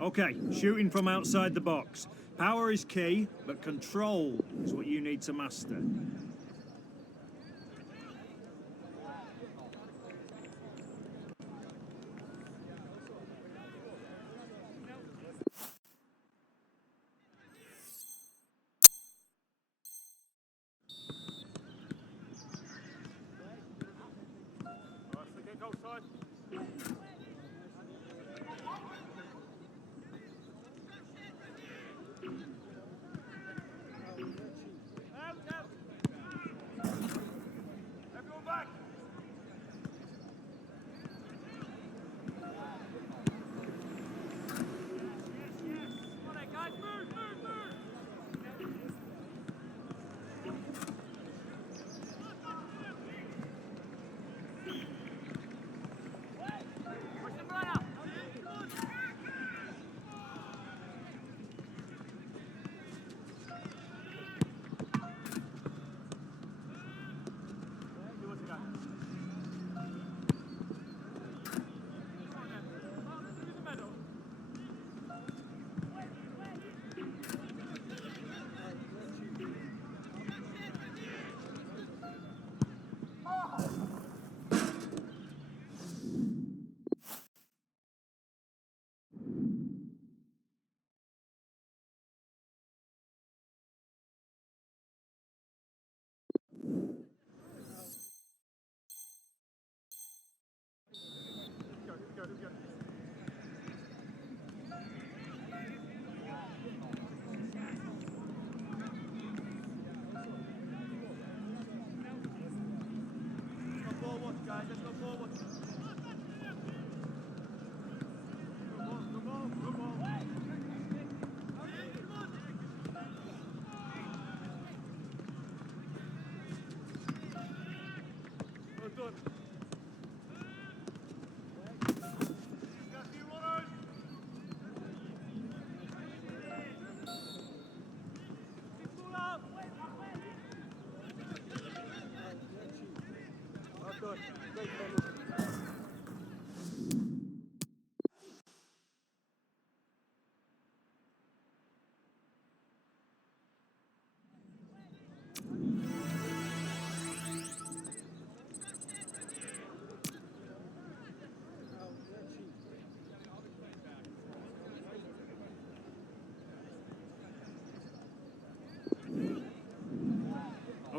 Okay, shooting from outside the box. Power is key, but control is what you need to master.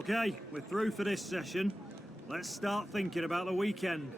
Okay, we're through for this session. Let's start thinking about the weekend.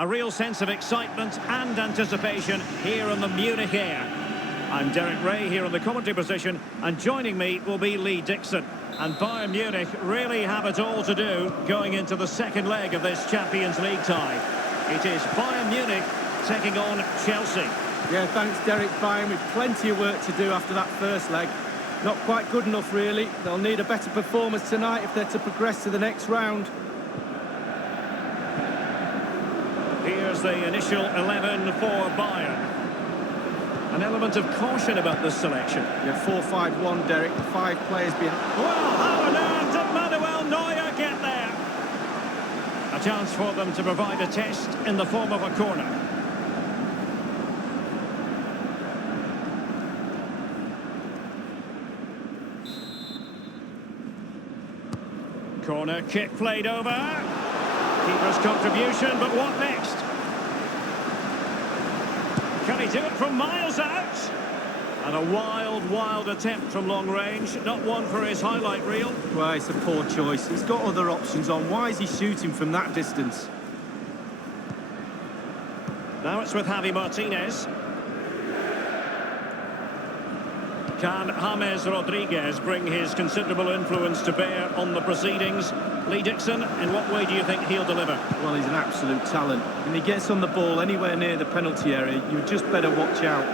A real sense of excitement and anticipation here on the Munich Air. I'm Derek Ray here on the commentary position, and joining me will be Lee Dixon. And Bayern Munich really have it all to do going into the second leg of this Champions League tie. It is Bayern Munich taking on Chelsea. Yeah, thanks Derek. Bayern with plenty of work to do after that first leg. Not quite good enough really. They'll need a better performance tonight if they're to progress to the next round. Here's the initial 11 for Bayern. An element of caution about this selection. Yeah, 4-5-1, Derek. 5 players behind. Well, how on earth did Manuel Neuer get there? A chance for them to provide a test in the form of a corner. Corner kick played over. Keeper's contribution, but what next? Can he do it from miles out? And a wild attempt from long range. Not one for his highlight reel. Well, it's a poor choice. He's got other options on. Why is he shooting from that distance? Now it's with Javi Martinez. Can James Rodriguez bring his considerable influence to bear on the proceedings? Lee Dixon, in what way do you think he'll deliver? Well, he's an absolute talent. When he gets on the ball anywhere near the penalty area, you just better watch out.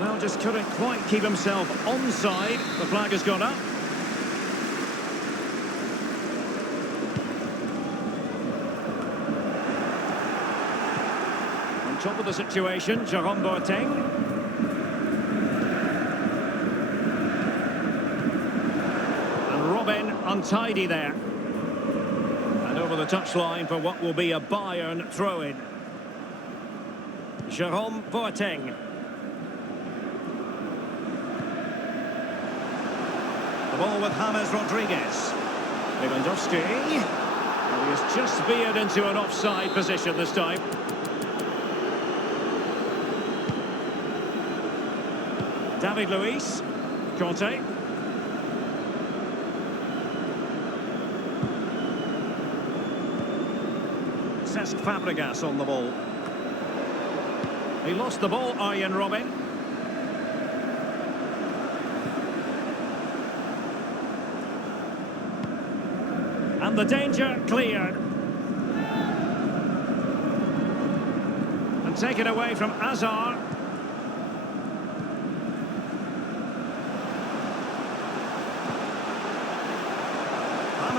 Well, just couldn't quite keep himself onside. The flag has gone up. On top of the situation, Jerome Boateng. Untidy there. And over the touchline for what will be a Bayern throw-in. Jerome Boateng. The ball with James Rodriguez. Lewandowski. Well, he has just veered into an offside position this time. David Luiz. Conte. Fabregas on the ball. He lost the ball, Arjen Robben. And the danger cleared. And taken away from Hazard.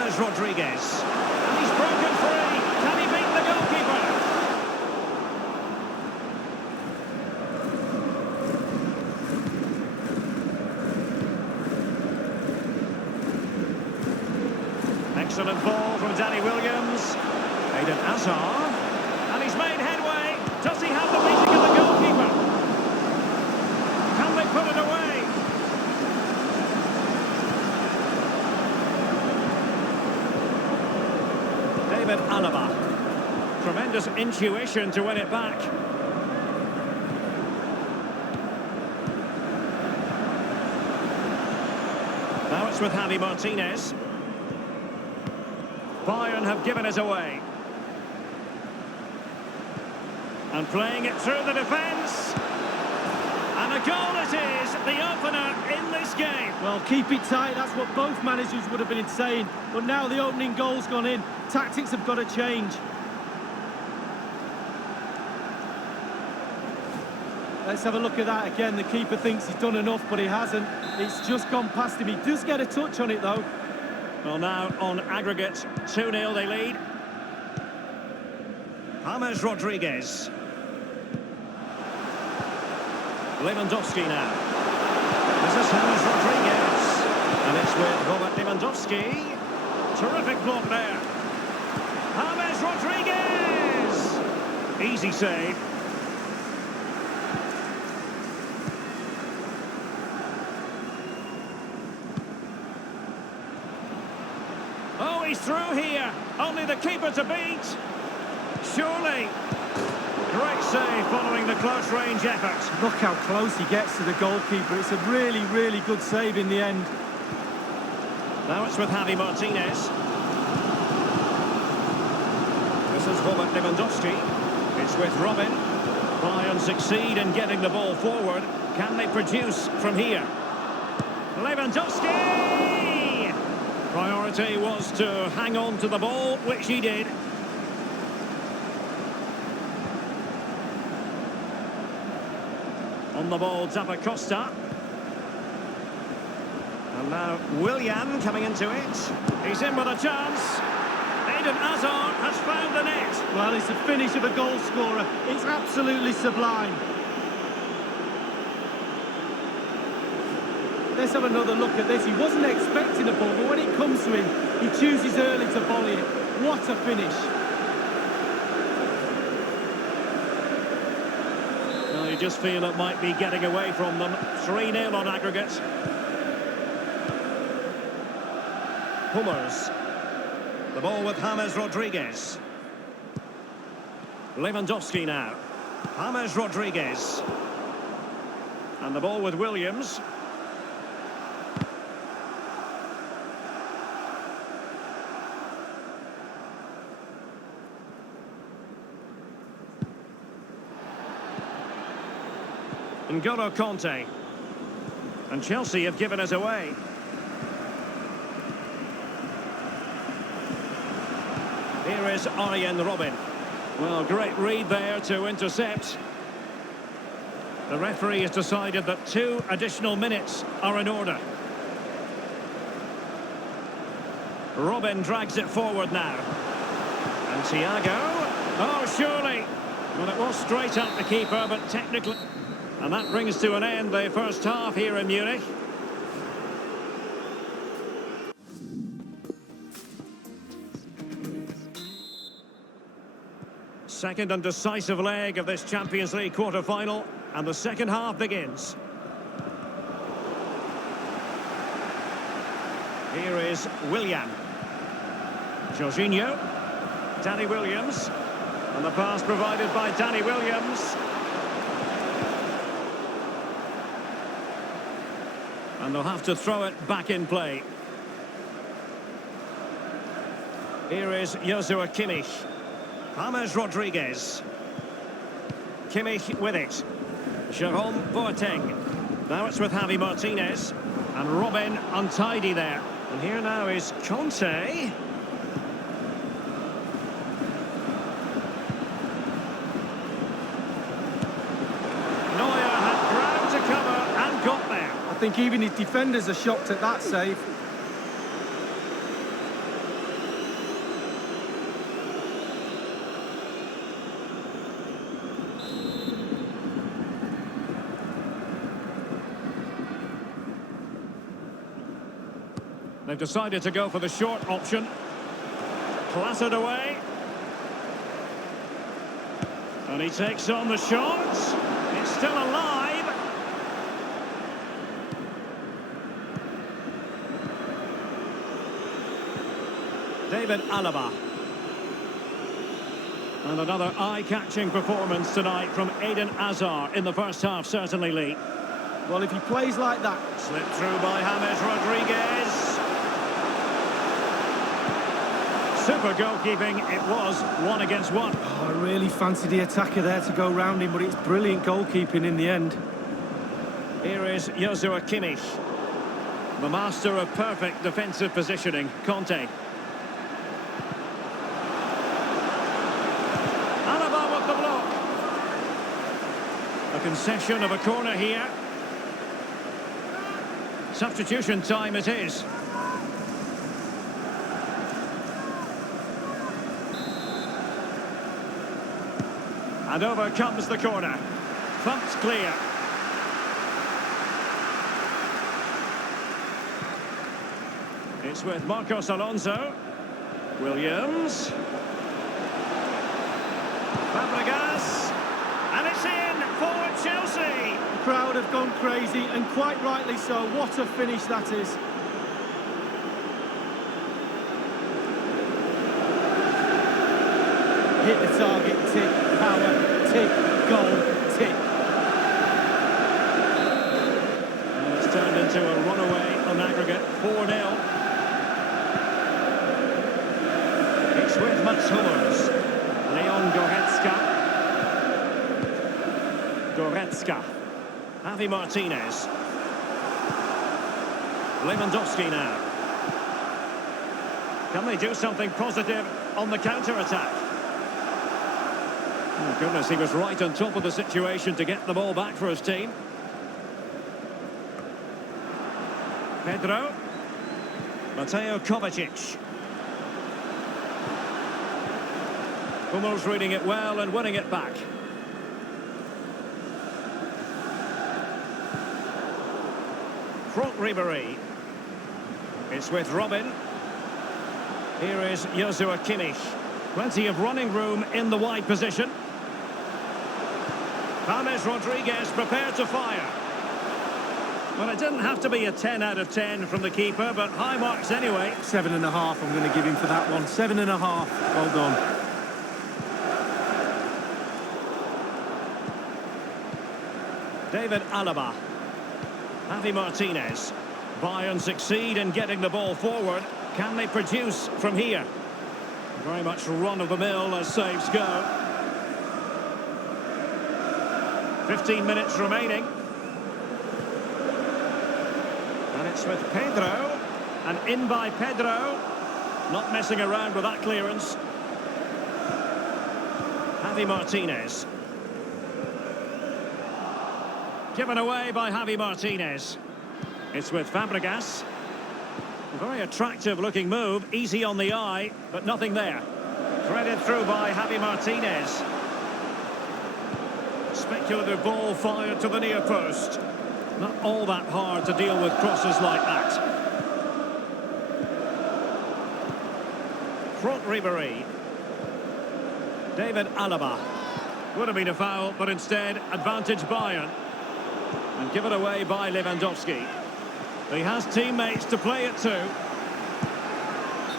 James Rodriguez. And he's broken free. Can he beat the goalkeeper? Excellent ball from Danny Williams. Eden Hazard. And he's made headway. Does he have the beating of the goalkeeper? Can they put it away? David Alaba. Tremendous intuition to win it back. Now it's with Javi Martinez. Bayern have given it away. And playing it through the defence. And a goal it is, the opener in this game. Well, keep it tight, that's what both managers would have been saying. But now the opening goal's gone in. Tactics have got to change. Let's have a look at that again. The keeper thinks he's done enough, but he hasn't. It's just gone past him. He does get a touch on it, though. Well, now on aggregate, 2-0 they lead. James Rodriguez. Lewandowski now. This is James Rodriguez. And it's with Robert Lewandowski. Terrific block there. James Rodriguez! Easy save. Oh, he's through here. Only the keeper to beat. Surely. Great save following the close-range effort. Look how close he gets to the goalkeeper. It's a really, really good save in the end. Now it's with Javi Martinez. This is Robert Lewandowski. It's with Robin. Bayern succeed in getting the ball forward. Can they produce from here? Lewandowski! Priority was to hang on to the ball, which he did. On the ball, Zappacosta. And now Willian coming into it. He's in with a chance. Eden Hazard has found the net. Well, it's the finish of a goal scorer. It's absolutely sublime. Let's have another look at this. He wasn't expecting a ball, but when it comes to him, he chooses early to volley it. What a finish. Well, you just feel it might be getting away from them. 3-0 on aggregate. Hummers. The ball with James Rodriguez. Lewandowski now. James Rodriguez. And the ball with Williams. N'Golo Conte. And Chelsea have given us away. Here is Arjen Robben. Well, great read there to intercept. The referee has decided that 2 additional minutes are in order. Robben drags it forward now. And Thiago. Oh, surely. Well, it was straight at the keeper, but technically... And that brings to an end the first half here in Munich. Second and decisive leg of this Champions League quarter-final, and the second half begins. Here is Willian. Jorginho. Danny Williams. And the pass provided by Danny Williams. And they'll have to throw it back in play. Here is Joshua Kimmich. James Rodriguez. Kimmich with it. Jerome Boateng. Now it's with Javi Martinez. And Robben untidy there. And here now is Conte. Neuer had ground to cover and got there. I think even his defenders are shocked at that save. They've decided to go for the short option. Clattered away. And he takes on the shot. It's still alive. David Alaba. And another eye-catching performance tonight from Eden Hazard in the first half, certainly, Lee. Well, if he plays like that... Slipped through by James Rodriguez. Super goalkeeping, it was 1 against 1. Oh, I really fancied the attacker there to go round him, but it's brilliant goalkeeping in the end. Here is Joshua Kimmich. The master of perfect defensive positioning, Conte. Alaba with the block. A concession of a corner here. Substitution time it is. And over comes the corner. Thumped clear. It's with Marcos Alonso. Williams. Fabregas. And it's in for Chelsea. The crowd have gone crazy, and quite rightly so. What a finish that is. Hit the target, tick, power, tick, goal, tick. And it's turned into a runaway on aggregate, 4-0. It's with Mats Hummels. Leon Goretzka. Javi Martinez. Lewandowski now. Can they do something positive on the counter-attack? Oh, goodness, he was right on top of the situation to get the ball back for his team. Pedro. Mateo Kovacic. Hummels reading it well and winning it back. Front Ribéry. It's with Robin. Here is Joshua Kimmich. Plenty of running room in the wide position. James Rodriguez prepared to fire. Well, it didn't have to be a 10 out of 10 from the keeper, but high marks anyway. 7.5 I'm going to give him for that one. 7.5. Well done. David Alaba. Javi Martinez. Bayern succeed in getting the ball forward. Can they produce from here? Very much run-of-the-mill as saves go. 15 minutes remaining. And it's with Pedro. And in by Pedro. Not messing around with that clearance. Javi Martinez. Given away by Javi Martinez. It's with Fabregas. A very attractive looking move, easy on the eye, but nothing there. Threaded through by Javi Martinez. Speculative ball fired to the near post. Not all that hard to deal with crosses like that. Front Ribéry. David Alaba. Would have been a foul, but instead advantage Bayern. And given away by Lewandowski. He has teammates to play it to.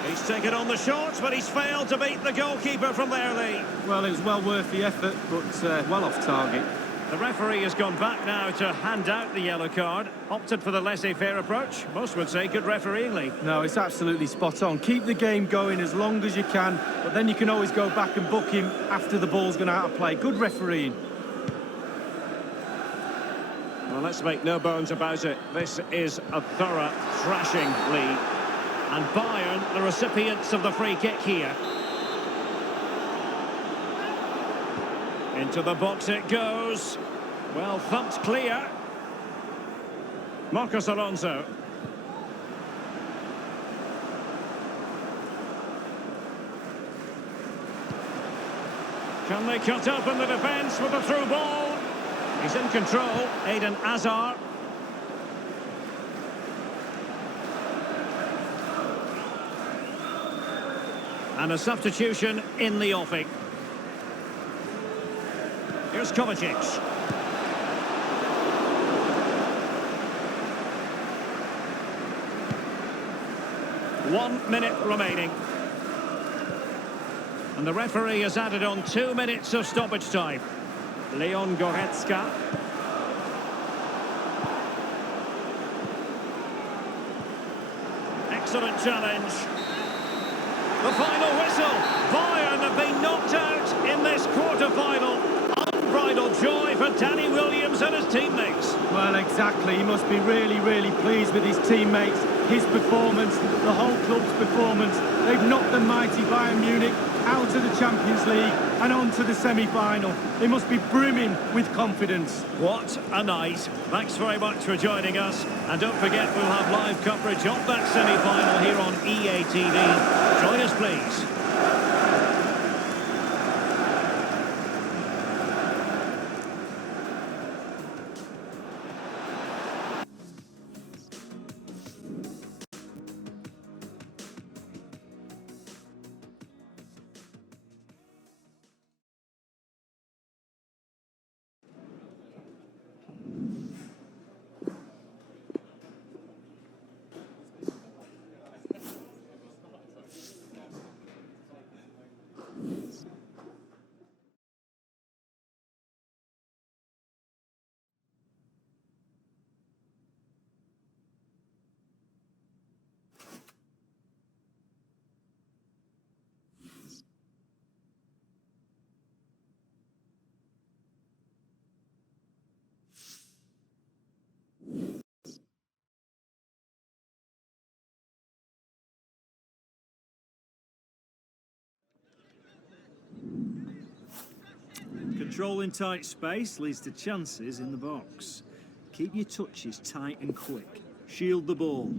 He's taken on the shot, but he's failed to beat the goalkeeper from there, Lee. Well, it was well worth the effort, but well off target. The referee has gone back now to hand out the yellow card. Opted for the laissez-faire approach. Most would say good refereeing, Lee. No, it's absolutely spot on. Keep the game going as long as you can, but then you can always go back and book him after the ball's gone out of play. Good refereeing. Well, let's make no bones about it. This is a thorough thrashing, Lee. And Bayern, the recipients of the free kick here. Into the box it goes. Well thumped clear. Marcos Alonso. Can they cut up in the defence with a through ball? He's in control, Eden Hazard. And a substitution in the offing. Here's Kovacic. 1 minute remaining. And the referee has added on 2 minutes of stoppage time. Leon Goretzka. Excellent challenge. The final whistle. Bayern have been knocked out in this quarter-final. Unbridled joy for Danny Williams and his teammates. Well, exactly. He must be really, really pleased with his teammates, his performance, the whole club's performance. They've knocked the mighty Bayern Munich out of the Champions League and on to the semi-final. They must be brimming with confidence. What a night. Thanks very much for joining us. And don't forget, we'll have live coverage of that semi-final here on EA TV. Join us, please. Controlling tight space leads to chances in the box. Keep your touches tight and quick. Shield the ball.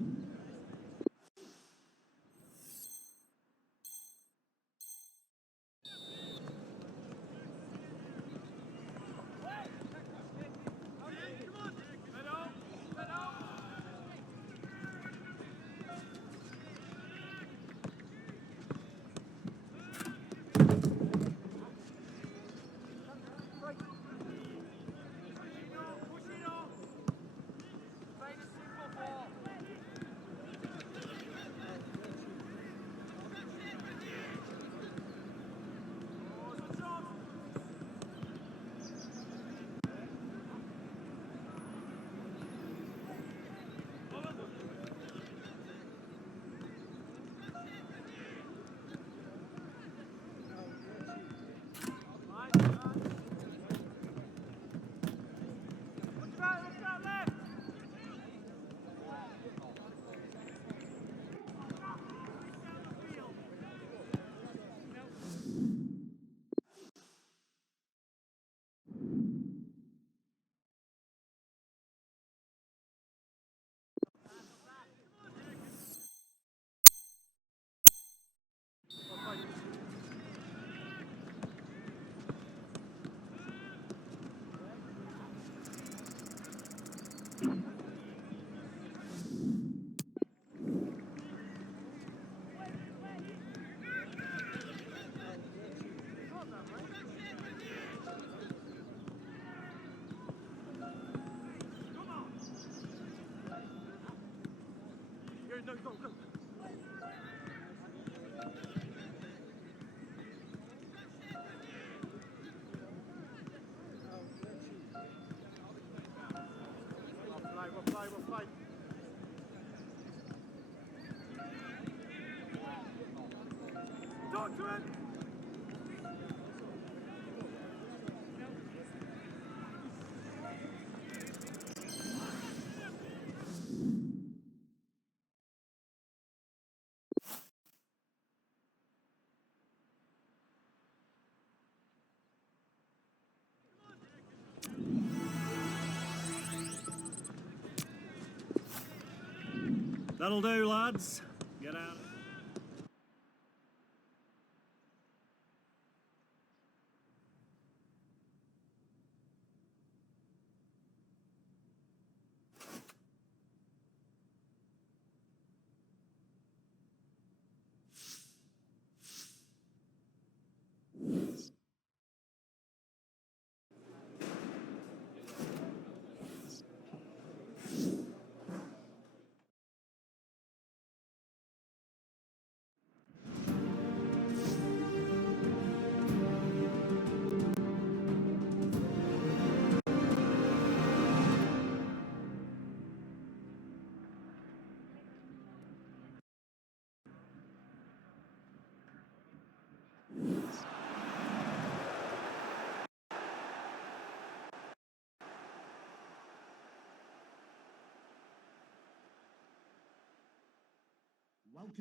That'll do, lads. Get out.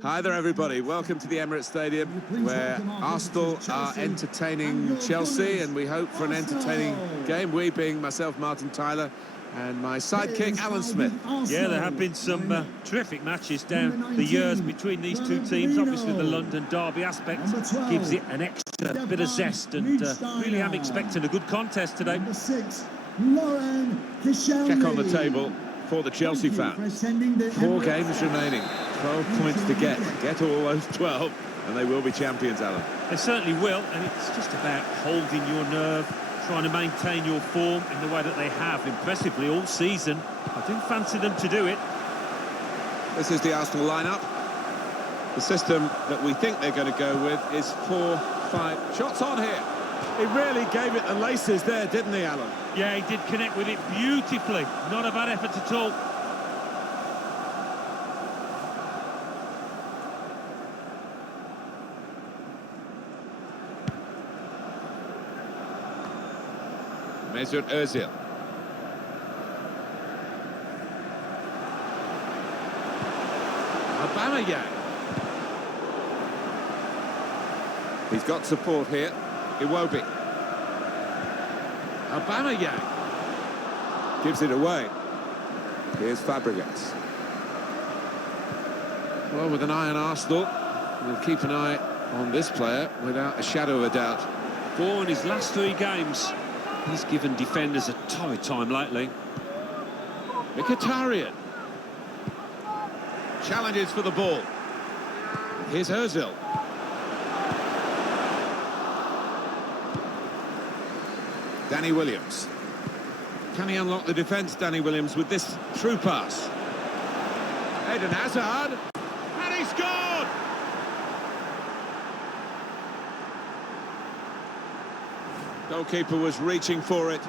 Hi there everybody, welcome to the Emirates Stadium where Arsenal are entertaining Chelsea, and we hope for an entertaining game, we being myself, Martin Tyler, and my sidekick Alan Smith. Yeah, there have been some terrific matches down the years between these two teams. Obviously the London derby aspect gives it an extra bit of zest, and really am expecting a good contest today. Check on the table for the Chelsea fans. 4 games remaining, 12 points to get all those 12, and they will be champions, Alan. They certainly will, and it's just about holding your nerve, trying to maintain your form in the way that they have impressively all season. I do fancy them to do it. This is the Arsenal lineup. The system that we think they're going to go with is 4-5. Shots on here. He really gave it the laces there, didn't he, Alan? Yeah, he did connect with it beautifully. Not a bad effort at all. Mesut Ozil. Aubameyang. He's got support here. Iwobi. Aubameyang gives it away. Here's Fabregas. Well, with an eye on Arsenal, we'll keep an eye on this player without a shadow of a doubt. 4 in his last 3 games. He's given defenders a torrid time lately. Mkhitaryan challenges for the ball. Here's Ozil. Danny Williams. Can he unlock the defence, Danny Williams, with this through pass? Eden Hazard. And he scored! Goalkeeper was reaching for it,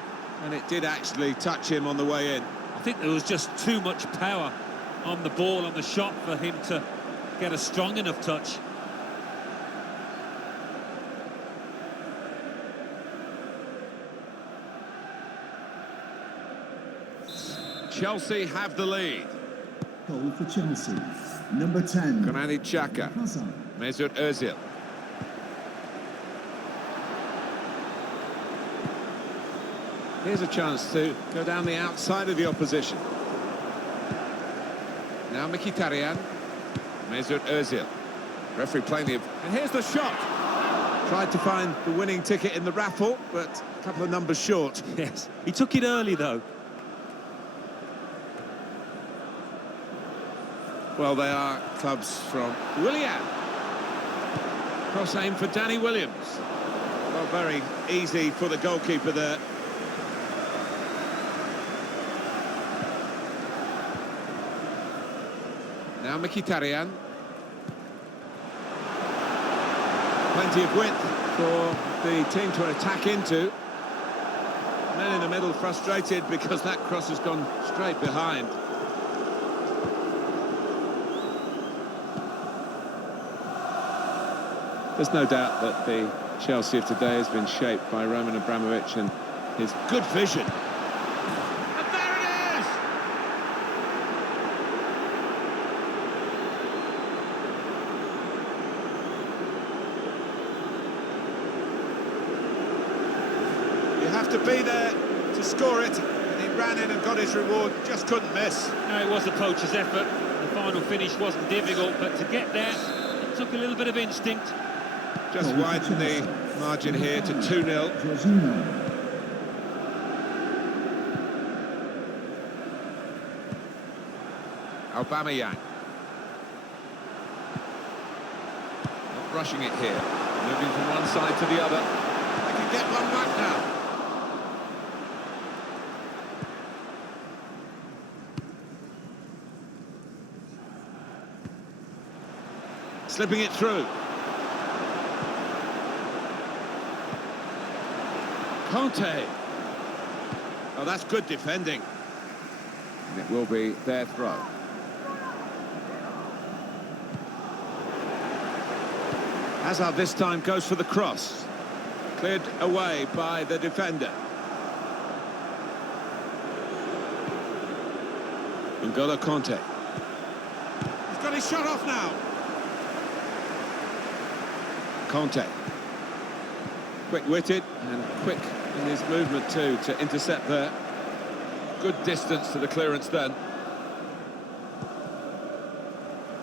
and it did actually touch him on the way in. I think there was just too much power on the ball, on the shot, for him to get a strong enough touch. Chelsea have the lead. Goal for Chelsea, number 10. Granit Xhaka. Mesut Ozil. Here's a chance to go down the outside of the opposition. Now Mkhitaryan. Mesut Ozil. Referee playing the... And here's the shot. Tried to find the winning ticket in the raffle, but a couple of numbers short. Yes, he took it early though. Well, they are clubs from Willian. Cross aim for Danny Williams. Well, very easy for the goalkeeper there. Now Mkhitaryan. Plenty of width for the team to attack into. Men in the middle frustrated because that cross has gone straight behind. There's no doubt that the Chelsea of today has been shaped by Roman Abramovich and his good vision. And there it is! You have to be there to score it, and he ran in and got his reward, just couldn't miss. No, it was the poacher's effort. The final finish wasn't difficult, but to get there, it took a little bit of instinct. Just widen the margin here to 2-0. Aubameyang. Not rushing it here. Moving from one side to the other. They can get one back now. Slipping it through. Conte. Oh, that's good defending. And it will be their throw. Hazard this time goes for the cross. Cleared away by the defender. N'Golo Conte. He's got his shot off now. Conte. Quick-witted and quick in his movement too to intercept there. Good distance to the clearance then.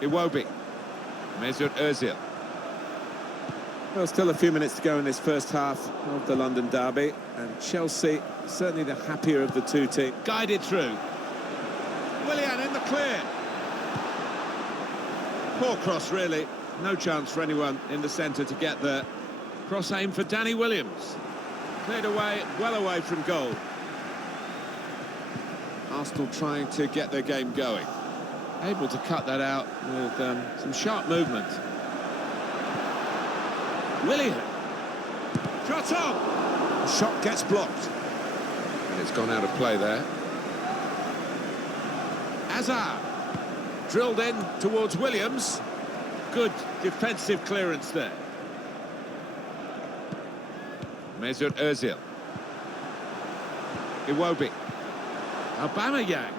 Iwobi. Mesut Ozil. Well, still a few minutes to go in this first half of the London derby, and Chelsea certainly the happier of the two teams. Guided through. Willian in the clear. Poor cross, really. No chance for anyone in the centre to get there. Cross aim for Danny Williams. Cleared away, well away from goal. Arsenal trying to get their game going. Able to cut that out with some sharp movement. Willian. Shot on! The shot gets blocked. And it's gone out of play there. Hazard. Drilled in towards Williams. Good defensive clearance there. Mesut Ozil. Iwobi. Aubameyang.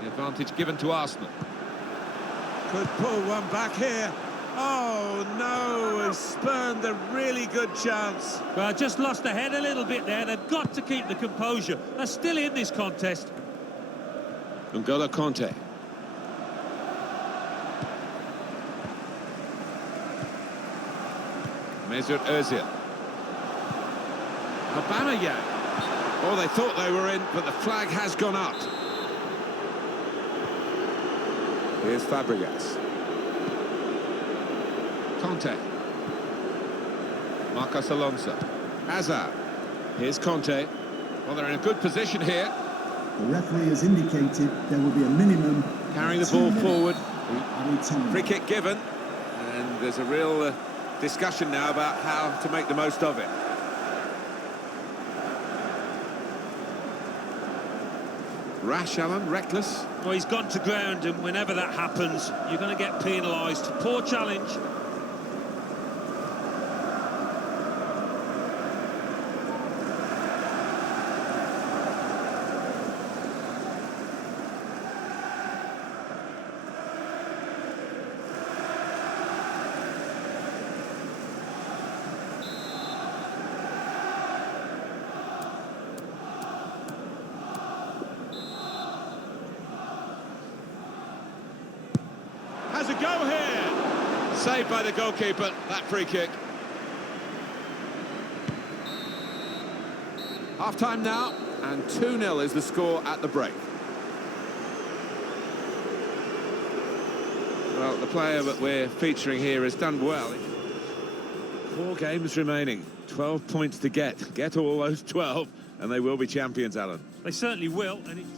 The advantage given to Arsenal. Could pull one back here. Oh no, he spurned a really good chance. Well, just lost the head a little bit there. They've got to keep the composure. They're still in this contest. N'Golo Conte. Mesut Ozil. Aubameyang. Oh, they thought they were in, but the flag has gone up. Here's Fabregas. Conte. Marcos Alonso. Hazard. Here's Conte. Well, they're in a good position here. The referee has indicated there will be a minimum. Carrying the ball forward. Free kick given. And there's a real discussion now about how to make the most of it. Rash, Alan, reckless. Well, he's gone to ground, and whenever that happens, you're going to get penalised. Poor challenge. Has a go here. Saved by the goalkeeper, that free kick. Half-time now, and 2-0 is the score at the break. Well, the player that we're featuring here has done well. 4 games remaining, 12 points to get. Get all those 12, and they will be champions, Alan. They certainly will, and it's...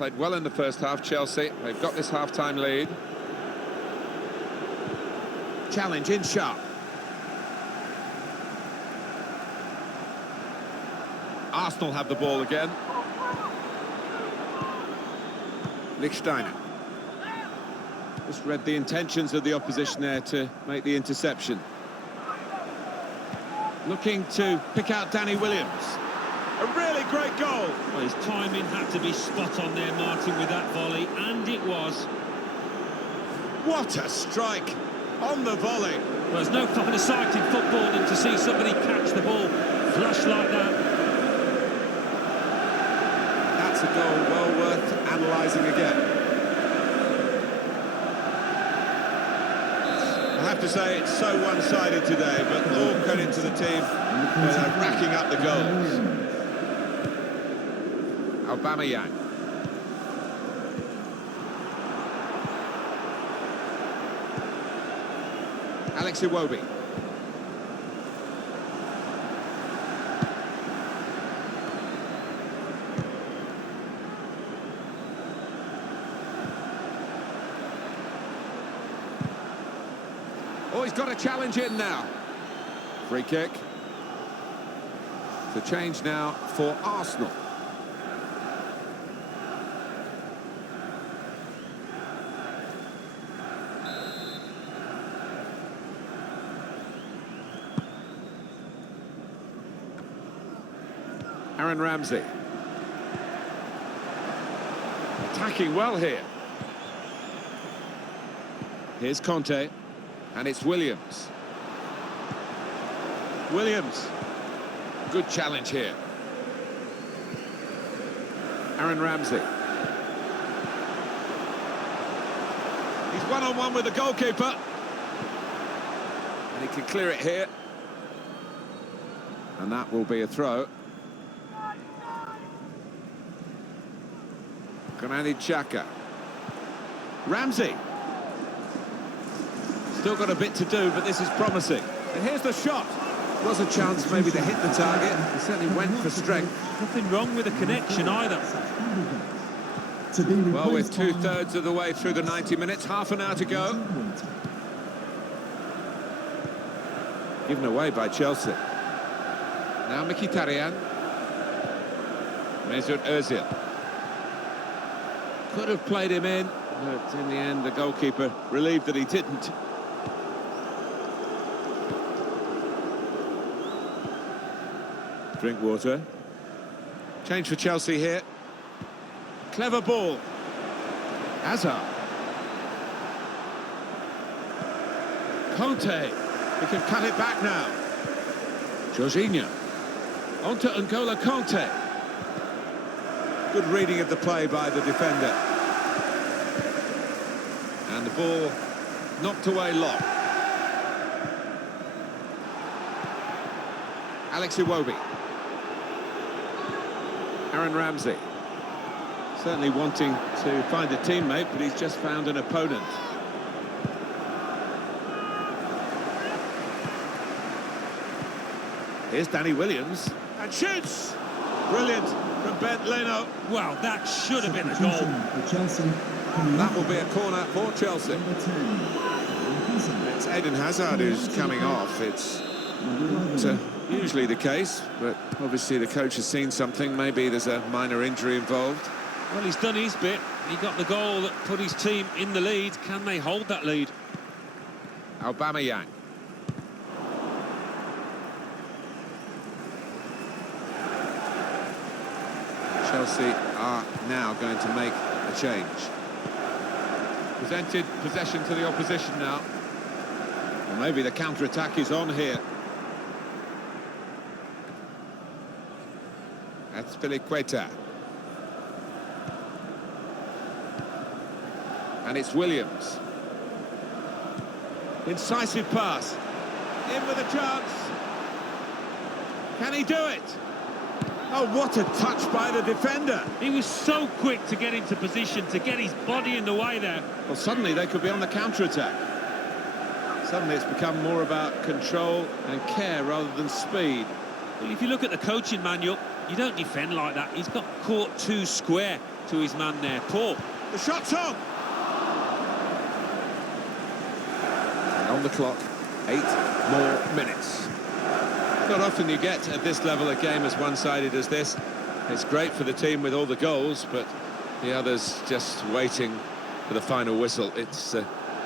played well in the first half, Chelsea. They've got this half-time lead. Challenge in sharp. Arsenal have the ball again. Lichtsteiner. Just read the intentions of the opposition there to make the interception. Looking to pick out Danny Williams. A really great goal. Well, his timing had to be spot on there, Martin, with that volley, and it was. What a strike on the volley. Well, there's no finer sight in football than to see somebody catch the ball flush like that. That's a goal well worth analysing again. I have to say it's so one-sided today, but all credit to the team for racking up the goals. Aubameyang. Alex Iwobi. Oh, he's got a challenge in now. Free kick. The change now for Arsenal. Aaron Ramsey. Attacking well here. Here's Conte. And it's Williams. Williams. Good challenge here. Aaron Ramsey. He's one-on-one with the goalkeeper. And he can clear it here. And that will be a throw. Granit Xhaka. Ramsey. Still got a bit to do, but this is promising. And here's the shot. Was a chance maybe to hit the target. He certainly went for strength. Nothing wrong with the connection either. Well, we're two-thirds of the way through the 90 minutes, half an hour to go. Given away by Chelsea. Now Mkhitaryan. Mesut Ozil. Could have played him in, but in the end the goalkeeper relieved that he didn't. Drink water. Change for Chelsea here. Clever ball. Hazard. Conte. He can cut it back now. Jorginho. On to N'Golo Conte. Good reading of the play by the defender. And the ball knocked away long. Alex Iwobi. Aaron Ramsey. Certainly wanting to find a teammate, but he's just found an opponent. Here's Danny Williams. And shoots! Brilliant from Ben Leno. Well, that should have been a goal. That will be a corner for Chelsea. It's Eden Hazard who's coming off. It's usually the case, but obviously the coach has seen something. Maybe there's a minor injury involved. Well, he's done his bit. He got the goal that put his team in the lead. Can they hold that lead? Aubameyang. Chelsea are now going to make a change. Presented possession to the opposition now. Well, maybe the counter-attack is on here. That's Azpilicueta. And it's Williams. Incisive pass. In with a chance. Can he do it? Oh, what a touch by the defender. He was so quick to get into position, to get his body in the way there. Well, suddenly they could be on the counter-attack. Suddenly it's become more about control and care rather than speed. Well, if you look at the coaching manual, You don't defend like that. He's got caught too square to his man there. Paul. The shot's on! And on the clock, 8 more minutes. Not often you get at this level a game as one-sided as this. It's great for the team with all the goals, but the others just waiting for the final whistle. It's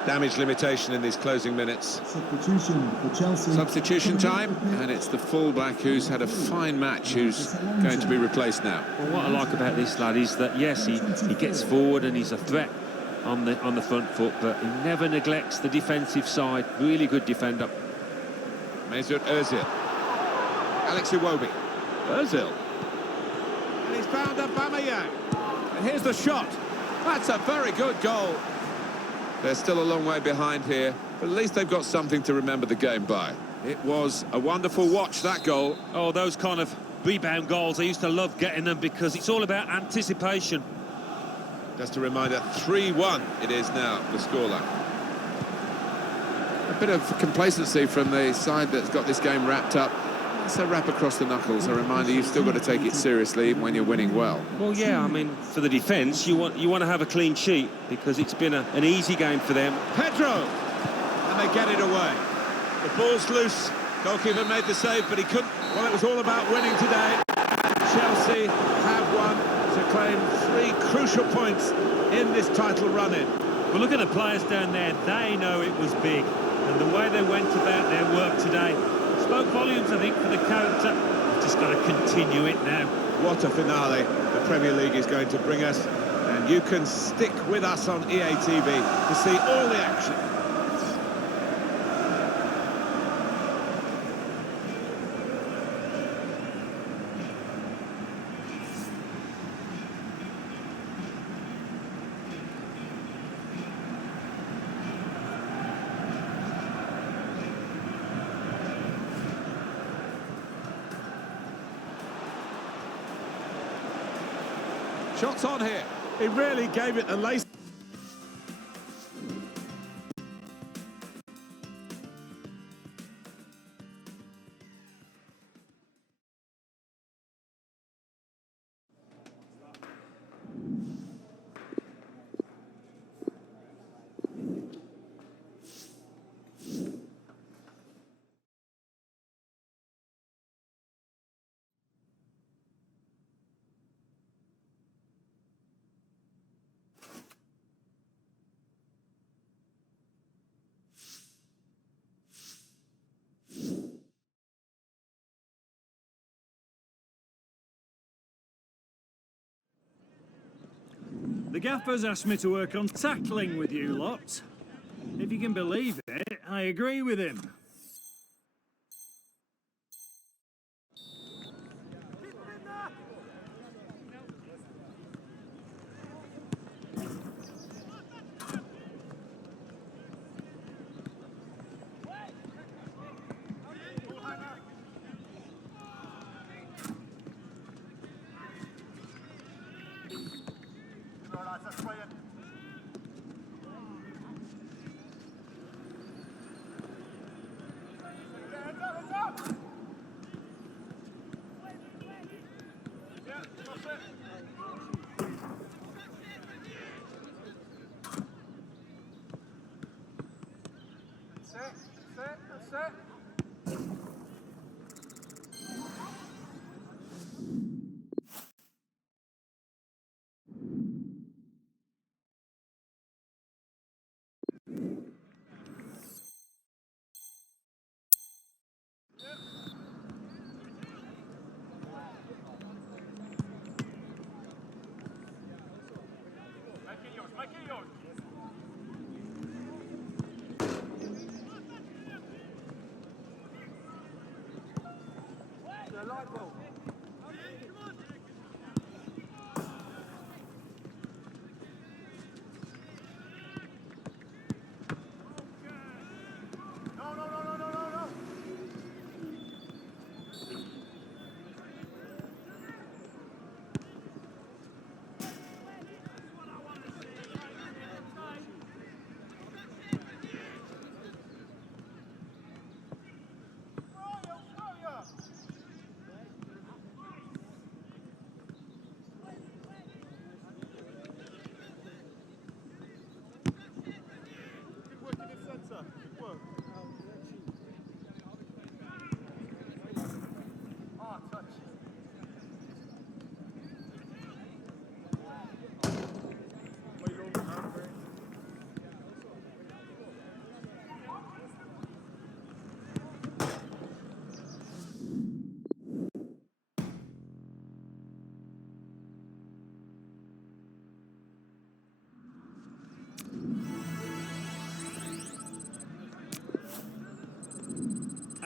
damage limitation in these closing minutes. Substitution for Chelsea. Substitution time, and it's the full-back who's had a fine match who's going to be replaced now. Well, what I like about this lad is that, yes, he gets forward and he's a threat on the front foot, but he never neglects the defensive side. Really good defender. Mesut Ozil. Alex Iwobi. Ozil. And he's found Aubameyang. And here's the shot. That's a very good goal. They're still a long way behind here, but at least they've got something to remember the game by. It was a wonderful watch, that goal. Oh, those kind of rebound goals, I used to love getting them because it's all about anticipation. Just a reminder, 3-1 it is now, the scoreline. A bit of complacency from the side that's got this game wrapped up. It's a wrap across the knuckles, a reminder you've still got to take it seriously even when you're winning well. Well, yeah, I mean, for the defence, you want to have a clean sheet because it's been an easy game for them. Pedro! And they get it away. The ball's loose. Goalkeeper made the save, but he couldn't. Well, it was all about winning today. Chelsea have won to claim 3 crucial points in this title run-in. Well, look at the players down there. They know it was big. And the way they went about their work today spoke volumes, I think, for the character. We've just got to continue it now. What a finale the Premier League is going to bring us. And you can stick with us on EA TV to see all the action. Shots on here. He really gave it a lace. The gaffer's asked me to work on tackling with you lot. If you can believe it, I agree with him.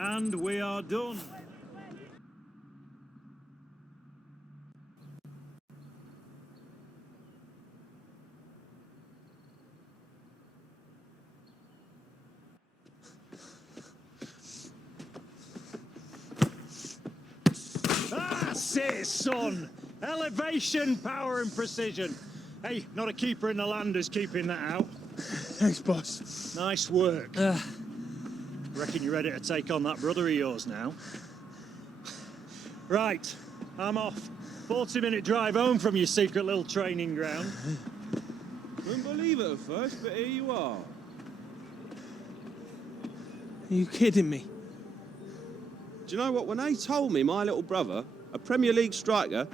And we are done. That's it, son. Elevation, power and precision. Hey, not a keeper in the land is keeping that out. Thanks, boss. Nice work. Reckon you're ready to take on that brother of yours now? Right, I'm off. 40-minute drive home from your secret little training ground. Wouldn't believe it at first, but here you are. Are you kidding me? Do you know what? When they told me my little brother, a Premier League striker,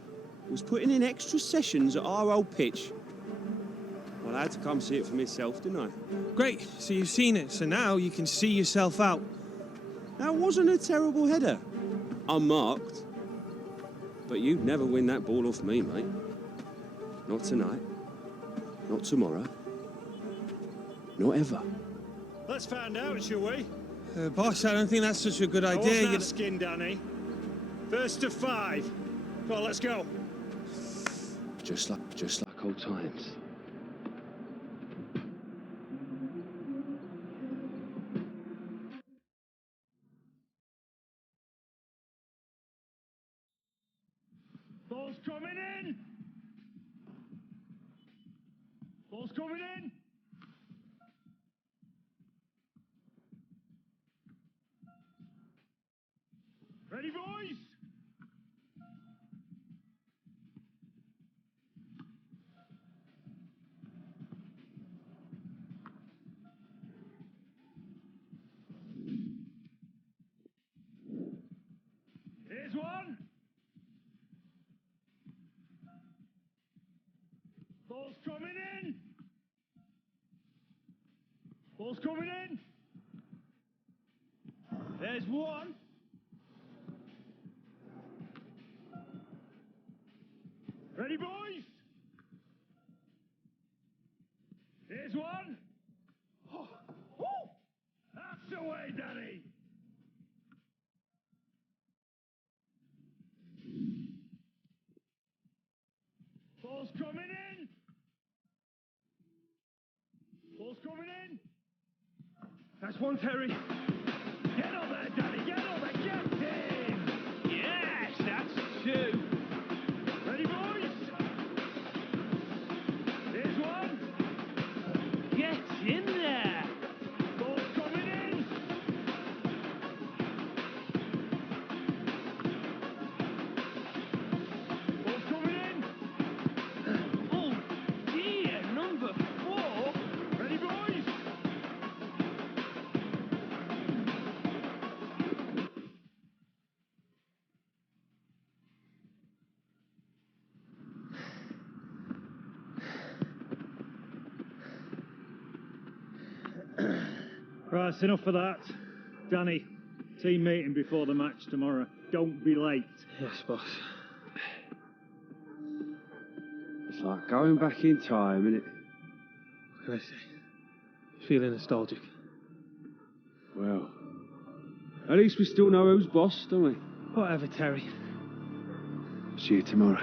was putting in extra sessions at our old pitch, well, I had to come see it for myself, didn't I? Great, so you've seen it, so now you can see yourself out. That wasn't a terrible header. Unmarked. But you'd never win that ball off me, mate. Not tonight. Not tomorrow. Not ever. Let's find out, shall we? Boss, I don't think that's such a good I idea. wasn't asking, Danny. First to 5. Well, let's go. Just like old times. Ball's coming in. Ball's coming in. Ready, boys? Here's one. Ball's coming in. Ball's coming in. There's one. Ready, boys? Here's one. Oh, woo! That's the way, Danny. Ball's coming in. Ball's coming in. That's one, Terry. Get on there, Danny. Get on there. Get in. Yes, that's 2. Ready, boys? Here's one. Get in there. Ball's coming in. Ball's coming in. Oh, dear, number 4. Ready, boys? Right, that's enough of that. Danny, team meeting before the match tomorrow. Don't be late. Yes, boss. It's like going back in time, isn't it? What can I say? Feeling nostalgic. Well, at least we still know who's boss, don't we? Whatever, Terry. See you tomorrow.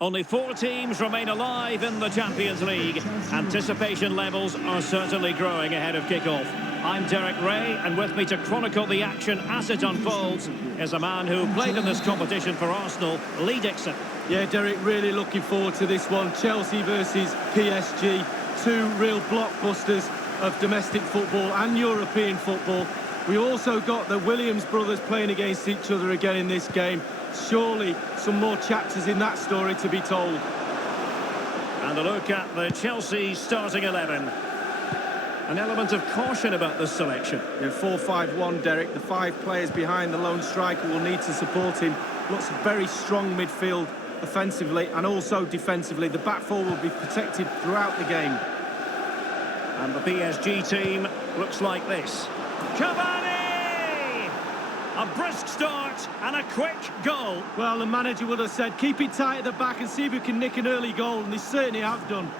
Only 4 teams remain alive in the Champions League. Anticipation levels are certainly growing ahead of kick-off. I'm Derek Ray, and with me to chronicle the action as it unfolds is a man who played in this competition for Arsenal, Lee Dixon. Yeah, Derek, really looking forward to this one. Chelsea versus PSG, two real blockbusters of domestic football and European football. We also got the Williams brothers playing against each other again in this game. Surely some more chapters in that story to be told. And a look at the Chelsea starting 11. An element of caution about this selection. Yeah, 4-5-1, Derek. The 5 players behind the lone striker will need to support him. Looks a very strong midfield offensively and also defensively. The back four will be protected throughout the game. And the PSG team looks like this. Cavani! A brisk start and a quick goal. Well, the manager would have said, keep it tight at the back and see if we can nick an early goal, and they certainly have done.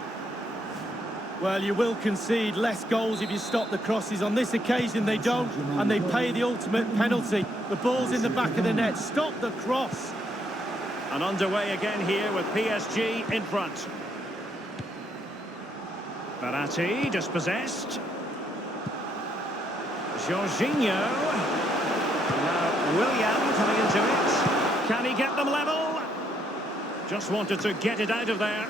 Well, you will concede less goals if you stop the crosses. On this occasion, they don't, and they pay the ultimate penalty. The ball's in the back of the net. Stop the cross. And underway again here with PSG in front. Verratti dispossessed. Jorginho. Now William coming into it. Can he get them level? Just wanted to get it out of there.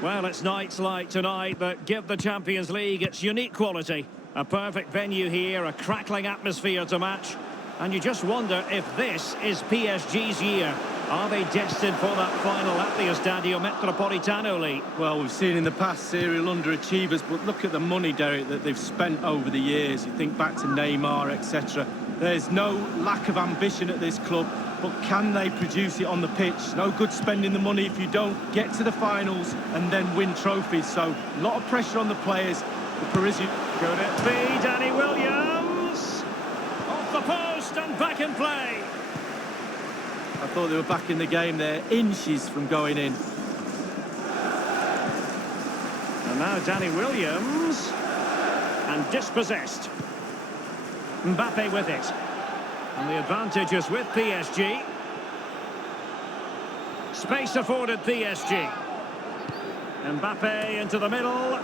Well, it's nights like tonight that give the Champions League its unique quality. A perfect venue here, a crackling atmosphere to match. And you just wonder if this is PSG's year. Are they destined for that final at the Estadio Metropolitano, Lee? Well, we've seen in the past serial underachievers, but look at the money, Derek, that they've spent over the years. You think back to Neymar, etc. There's no lack of ambition at this club, but can they produce it on the pitch? No good spending the money if you don't get to the finals and then win trophies. So, a lot of pressure on the players. The Parisian... Could it be Danny Williams? Off the post and back in play. I thought they were back in the game there, inches from going in. And now Danny Williams. And dispossessed. Mbappe with it. And the advantage is with PSG. Space afforded PSG. Mbappe into the middle.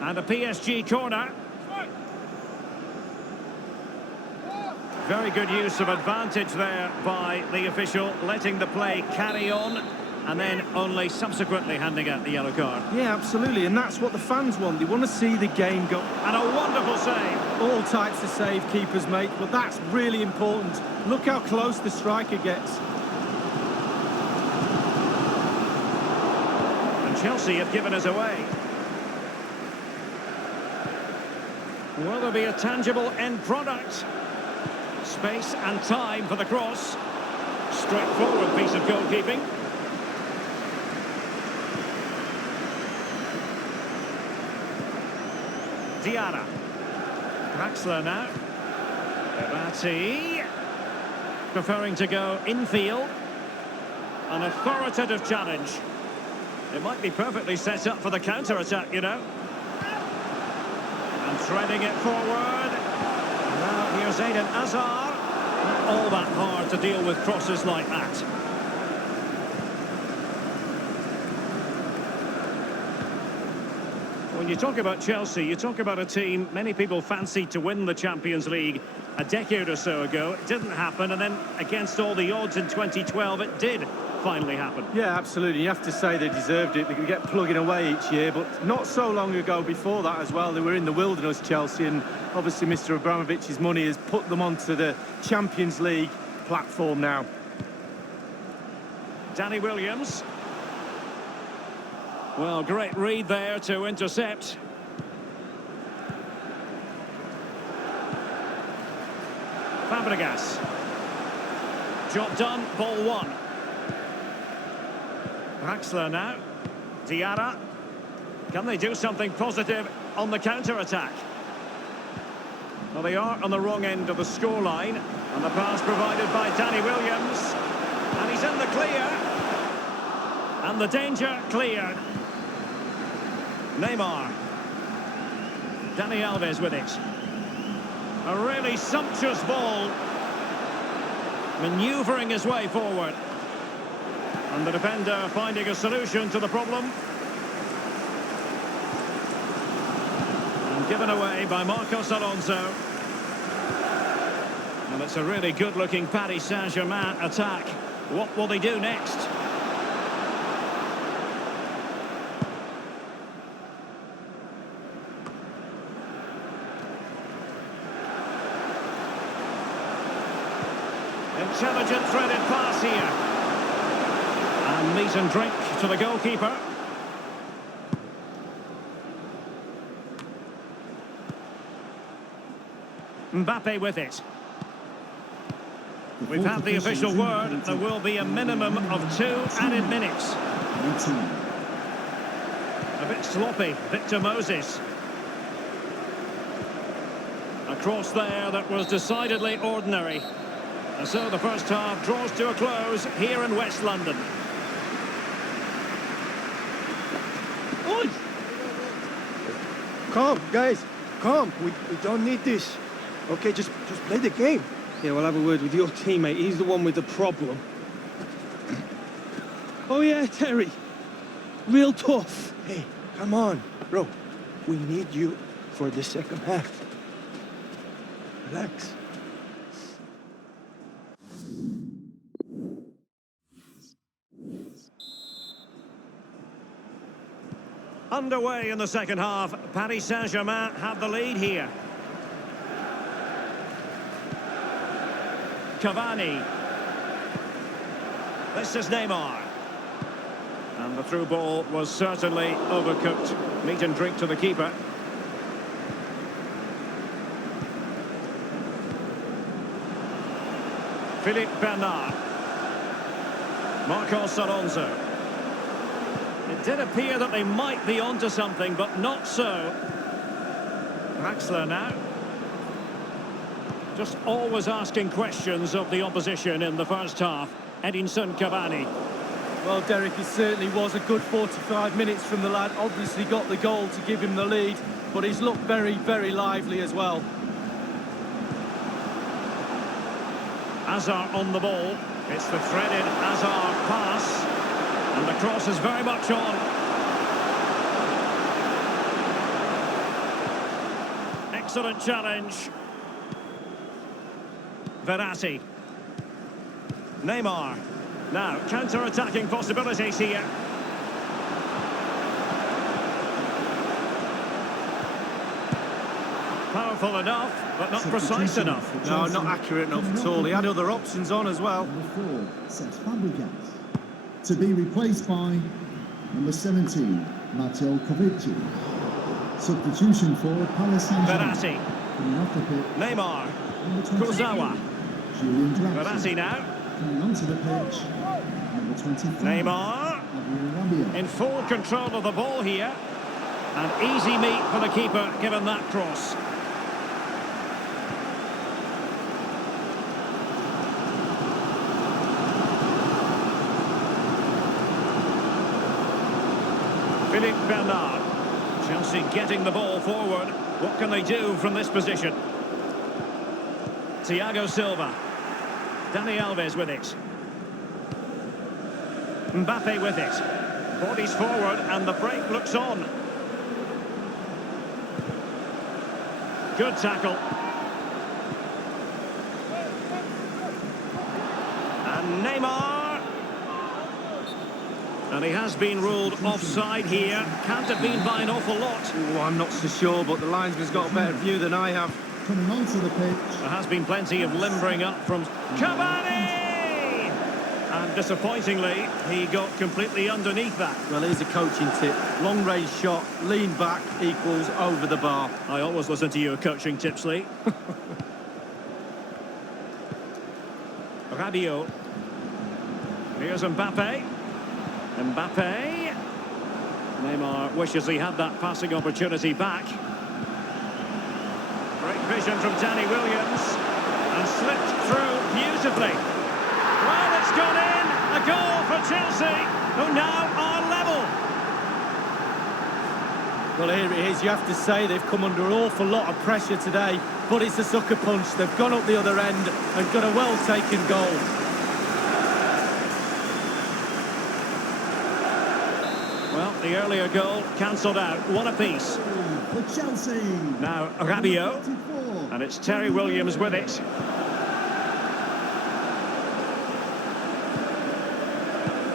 And a PSG corner. Very good use of advantage there by the official, letting the play carry on and then only subsequently handing out the yellow card. Yeah, absolutely, and that's what the fans want. They want to see the game go. And a wonderful save. All types of save keepers make, but that's really important. Look how close the striker gets. And Chelsea have given us away. Will there be a tangible end product? Space and time for the cross. Straightforward piece of goalkeeping. Diarra. Draxler now. Verratti. Preferring to go infield. An authoritative challenge. It might be perfectly set up for the counter-attack, you know. And threading it forward. Now here's Eden Hazard. Not all that hard to deal with crosses like that. When you talk about Chelsea, you talk about a team many people fancied to win the Champions League a decade or so ago. It didn't happen, and then against all the odds in 2012, it did finally happen. Yeah, absolutely. You have to say they deserved it. They can get plugging away each year, but not so long ago before that as well. They were in the wilderness, Chelsea, and obviously Mr. Abramovich's money has put them onto the Champions League platform now. Danny Williams. Well, great read there to intercept. Fabregas. Job done, ball one. Draxler now. Diarra. Can they do something positive on the counter-attack? Well, they are on the wrong end of the scoreline. And the pass provided by Danny Williams. And he's in the clear. And the danger cleared. Neymar. Dani Alves with it. A really sumptuous ball. Manoeuvring his way forward. And the defender finding a solution to the problem. And given away by Marcos Alonso. And it's a really good-looking Paris Saint-Germain attack. What will they do next? Intelligent threaded pass here. And meat and drink to the goalkeeper. Mbappe with it. We've had the official word. There will be a minimum of 2 added minutes. A bit sloppy. Victor Moses. A cross there that was decidedly ordinary. And so the first half draws to a close here in West London. Oi! Calm, guys. Calm. We don't need this. Okay, just play the game. Yeah, we'll have a word with your teammate. He's the one with the problem. Oh yeah, Terry. Real tough. Hey, come on, bro. We need you for the second half. Relax. Underway in the second half. Paris Saint-Germain have the lead here. Cavani. This is Neymar. And the through ball was certainly overcooked. Meat and drink to the keeper. Philippe Bernard. Marcos Alonso. It did appear that they might be onto something, but not so. Draxler now. Just always asking questions of the opposition in the first half. Edinson Cavani. Well, Derek, it certainly was a good 45 minutes from the lad. Obviously got the goal to give him the lead, but he's looked very, very lively as well. Hazard on the ball. It's the threaded Hazard pass. And the cross is very much on. Excellent challenge. Verratti. Neymar. Now, counter-attacking possibilities here. Powerful enough, but not precise enough. No, not accurate enough at all. He had other options on as well. Number 4, Cesc Fabregas. To be replaced by number 17, Matteo Kovacic. Substitution for Paris Saint-Germain. Verratti. Coming off the pitch, Neymar. number 20, Kurzawa. Julian Draxler. Verratti now. Coming onto the pitch, number 25, Neymar. Adrien Rabiot. In full control of the ball here. And easy meat for the keeper, given that cross. Philippe Bernard. Chelsea getting the ball forward. What can they do from this position? Thiago Silva. Dani Alves with it. Mbappe with it. Bodies forward and the break looks on. Good tackle. And Neymar. And he has been ruled offside here. Can't have been by an awful lot. Oh, I'm not so sure, but the linesman's got a better view than I have. Coming onto the pitch, There has been plenty of limbering up from Cavani! And disappointingly, he got completely underneath that. Well, here's a coaching tip. Long range shot, lean back equals over the bar. I always listen to your coaching tips, Lee. Rabiot. Here's Mbappe. Mbappe. Neymar wishes he had that passing opportunity back. Great vision from Danny Williams. And slipped through beautifully. Well, it's gone in. A goal for Chelsea, who now are level. Well, here it is. You have to say they've come under an awful lot of pressure today, but it's a sucker punch. They've gone up the other end and got a well-taken goal. the earlier goal cancelled out. One apiece. For Chelsea. Now Rabiot. 34. And it's Terry Williams with it.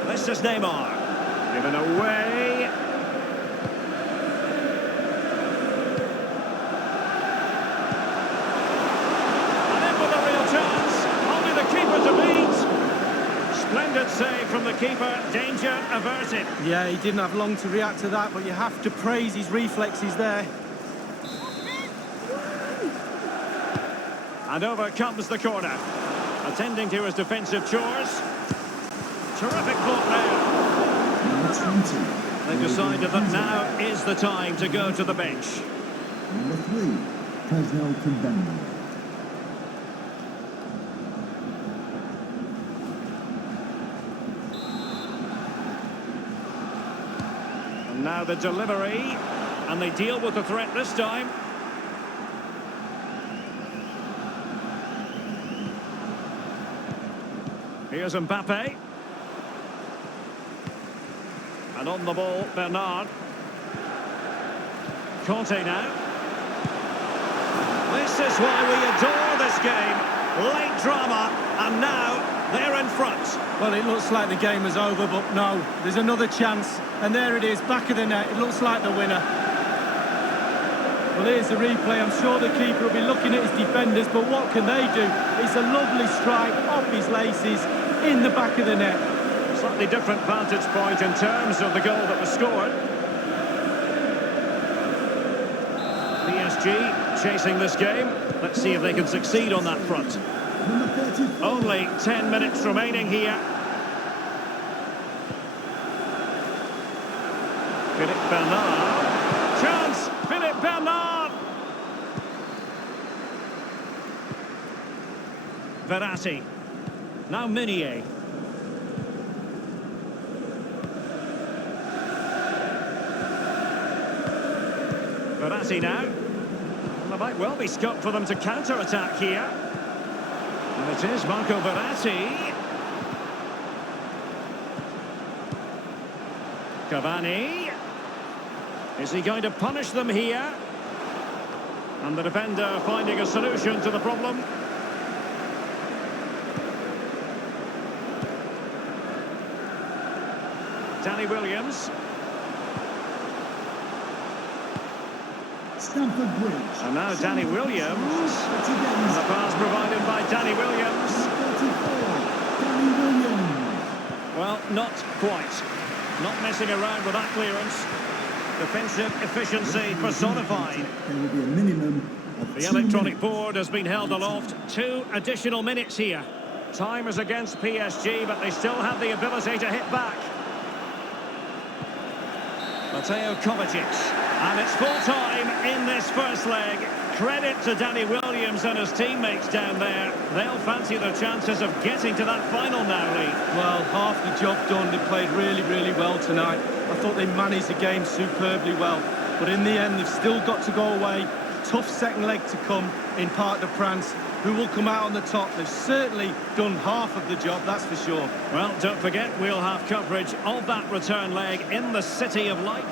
This is Neymar. Given away. And in with a real chance. Only the keeper to beat. Splendid save from the keeper. Danger averted. Yeah, he didn't have long to react to that, but you have to praise his reflexes there. And over comes the corner. Attending to his defensive chores. Terrific block there. Number 20. They've decided that now is the time to go to the bench. Number 3. Presnel Kimbembe. And now the delivery. And they deal with the threat this time. Here's Mbappe. And on the ball, Bernard. Conte now. This is why we adore this game. Late drama, and now they're in front. Well, it looks like the game is over, but no, there's another chance. And there it is, back of the net. It looks like the winner. Well, here's the replay. I'm sure the keeper will be looking at his defenders, but what can they do? It's a lovely strike off his laces in the back of the net. Slightly different vantage point in terms of the goal that was scored. PSG chasing this game. Let's see if they can succeed on that front. Number 34. Only 10 minutes remaining here. Philippe Bernard. Chance! Philippe Bernard! Verratti. Now Meunier. Verratti now. Well, there might well be scope for them to counter-attack here. And it is Marco Verratti. Cavani. Is he going to punish them here? And the defender finding a solution to the problem. Danny Williams. Stamford Bridge. And now Danny Williams. And the pass provided by Danny Williams. 34. Danny Williams. Well, not quite. Not messing around with that clearance. Defensive efficiency personified. There will be a minimum of The 2 electronic minutes. board has been held aloft. 2 additional minutes here. Time is against PSG, but they still have the ability to hit back. Mateo Kovacic. And it's full time in this first leg. Credit to Danny Williams and his teammates down there. They'll fancy their chances of getting to that final now, Lee. Well, half the job done. They played really, really well tonight. I thought they managed the game superbly well. But in the end, they've still got to go away. Tough second leg to come in Parc des Princes. Who will come out on the top? They've certainly done half of the job, that's for sure. Well, don't forget, we'll have coverage of that return leg in the City of Light.